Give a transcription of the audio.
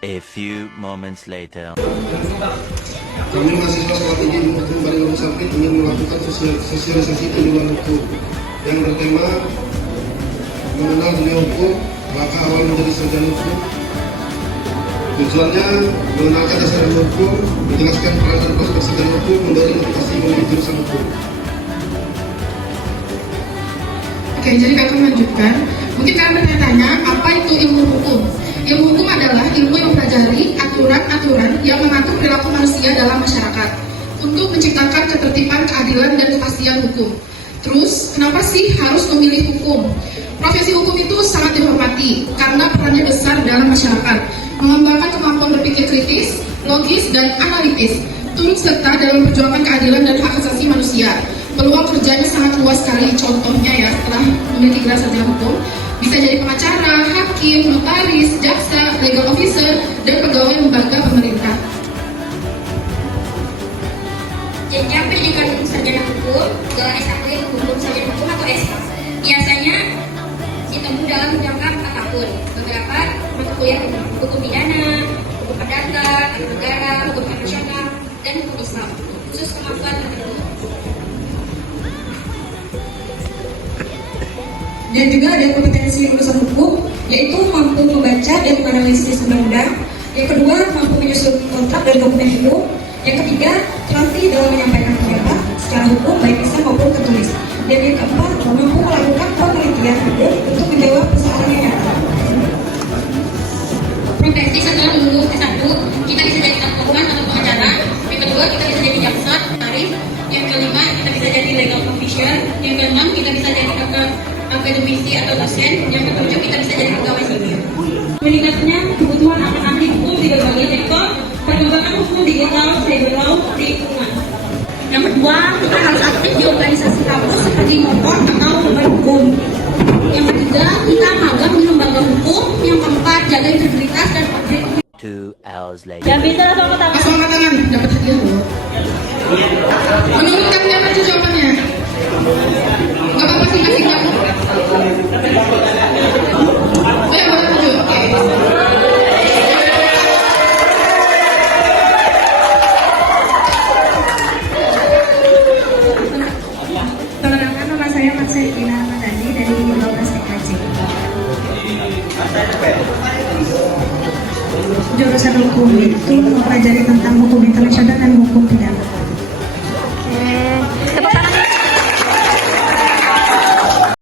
A few moments later. Kami mahasiswa sekolah tinggi Hukum Bandung Rumah Sakit ingin melakukan sosialisasi penyuluhan hukum yang bertema mengenal dunia hukum, langkah awal menjadi sarjana hukum. Tujuannya mengenalkan dasar hukum, menjelaskan peran dan prospek sarjana hukum, mendorong motivasi memilih jurusan hukum. Oke, jadi kakak melanjutkan. Mungkin kalian bertanya, apa itu ilmu hukum? Ilmu hukum adalah ilmu yang mempelajari aturan-aturan yang mengatur perilaku manusia dalam masyarakat untuk menciptakan ketertiban, keadilan, dan kepastian hukum. Terus, kenapa sih harus memilih hukum? Profesi hukum itu sangat dihormati karena perannya besar dalam masyarakat, mengembangkan kemampuan berpikir kritis, logis, dan analitis, turut serta dalam perjuangan keadilan dan hak asasi manusia. Peluang kerjanya sangat luas sekali, contohnya ya, setelah memiliki gelar sarjana hukum, bisa jadi pengacara, hakim, notaris, jaksa, legal officer, dan pegawai lembaga pemerintah. Jenjang pendidikan sarjana hukum, gelar S1 hukum sarjana hukum atau SH, biasanya ditempuh dalam jangka 4 tahun. Beberapa mata kuliah hukum pidana, hukum perdata, hukum negara, hukum internasional, dan hukum Islam, khusus kemampuan tertentu. Dan juga ada kompetensi lulusan hukum, yaitu mampu membaca dan menganalisis undang-undang. Yang kedua, mampu menyusun kontrak dan dokumen hukum. Yang ketiga, terlatih dalam menyampaikan pendapat secara hukum, baik lisan maupun tertulis. Dan yang keempat, mampu melakukan penelitian hukum untuk menjawab persoalan yang nyata. Profesi setelah lulus S1, kita bisa jadi advokat atau pengacara. Yang kedua, kita bisa jadi jaksa, notaris. Yang kelima, kita bisa jadi legal official. Yang keenam, kita bisa jadi akademisi atau dosen. Yang ketujuh, kita bisa jadi pegawai sipil. Meningkatnya kebutuhan akan ahli hukum di berbagai sektor, perkembangan hukum digital, cyber law, lingkungan. Yang kedua, kita harus aktif di organisasi kampus seperti MOPOR atau lembaga hukum. Yang ketiga, kita magang di lembaga hukum. Yang keempat, jaga integritas dan objektivitas. 2 hours later. Yang bisa langsung ke tangan. Langsung angkat tangan, dapat hadiah loh. Menurut kalian apa sih jawabannya? Gak apa-apa sih, masih gak. Oh ya, boleh maju. Oke. Perkenalkan, nama saya Marcelina Madani dari 12 TKJ. Jurusan hukum itu mempelajari tentang hukum internasional dan hukum pidana.